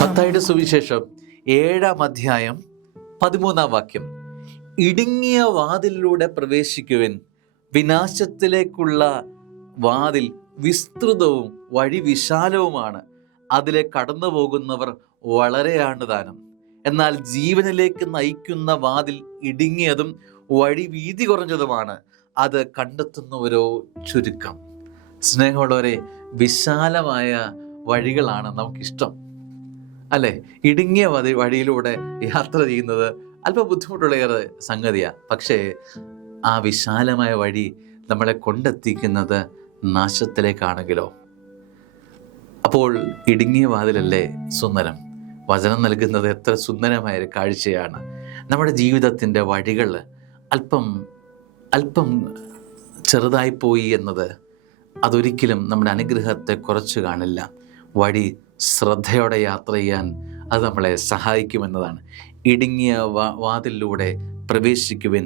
മത്തായിയുടെ സുവിശേഷം 7-ാം അധ്യായം 13-ാം വാക്യം. ഇടുങ്ങിയ വാതിലിലൂടെ പ്രവേശിക്കുവിൻ, വിനാശത്തിലേക്കുള്ള വാതിൽ വിസ്തൃതവും വഴി വിശാലവുമാണ്, അതിലെ കടന്നു പോകുന്നവർ വളരെയാണ് താനും. എന്നാൽ ജീവനിലേക്ക് നയിക്കുന്ന വാതിൽ ഇടുങ്ങിയതും വഴി വീതി കുറഞ്ഞതുമാണ്, അത് കണ്ടെത്തുന്നവരോ ചുരുക്കം. സ്നേഹമുള്ളവരെ, വിശാലമായ വഴികളാണ് നമുക്കിഷ്ടം, അല്ലേ? ഇടുങ്ങിയ വഴിയിലൂടെ യാത്ര ചെയ്യുന്നത് അല്പം ബുദ്ധിമുട്ടുള്ള സംഗതിയാണ്. പക്ഷേ ആ വിശാലമായ വഴി നമ്മളെ കൊണ്ടെത്തിക്കുന്നത് നാശത്തിലേക്കാണെങ്കിലോ? അപ്പോൾ ഇടുങ്ങിയ വാതിലല്ലേ സുന്ദരം? വചനം നൽകുന്നത് എത്ര സുന്ദരമായൊരു കാഴ്ചയാണ്. നമ്മുടെ ജീവിതത്തിൻ്റെ വഴികൾ അല്പം ചെറുതായിപ്പോയി എന്നത് അതൊരിക്കലും നമ്മുടെ അനുഗ്രഹത്തെ കുറച്ച് കാണില്ല. വഴി ശ്രദ്ധയോടെ യാത്ര ചെയ്യാൻ അത് നമ്മളെ സഹായിക്കുമെന്നതാണ്. ഇടുങ്ങിയ വാതിലിലൂടെ പ്രവേശിക്കുവിൻ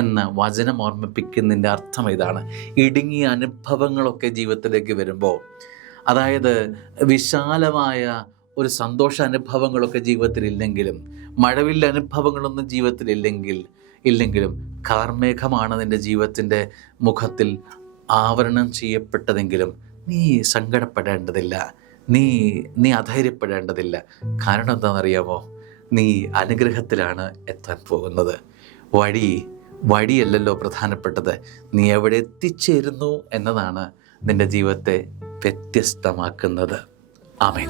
എന്ന വചനം ഓർമ്മിപ്പിക്കുന്നതിൻ്റെ അർത്ഥം ഇതാണ്. ഇടുങ്ങിയ അനുഭവങ്ങളൊക്കെ ജീവിതത്തിലേക്ക് വരുമ്പോൾ, അതായത് വിശാലമായ ഒരു സന്തോഷ അനുഭവങ്ങളൊക്കെ ജീവിതത്തിലില്ലെങ്കിലും, മഴവില്ല അനുഭവങ്ങളൊന്നും ജീവിതത്തിലില്ലെങ്കിലും കാർമേഘമാണ് നിൻ്റെ ജീവിതത്തിൻ്റെ മുഖത്തിൽ ആവരണം ചെയ്യപ്പെട്ടതെങ്കിലും നീ സങ്കടപ്പെടേണ്ടതില്ല, നീ അധൈര്യപ്പെടേണ്ടതില്ല. കാരണം എന്താണെന്നറിയാമോ? നീ അനുഗ്രഹത്തിലാണ് എത്താൻ പോകുന്നത്. വഴിയല്ലല്ലോ പ്രധാനപ്പെട്ടത്, നീ എവിടെ എത്തിച്ചേരുന്നു എന്നതാണ് നിൻ്റെ ജീവിതത്തെ വ്യത്യസ്തമാക്കുന്നത്. ആമേൻ.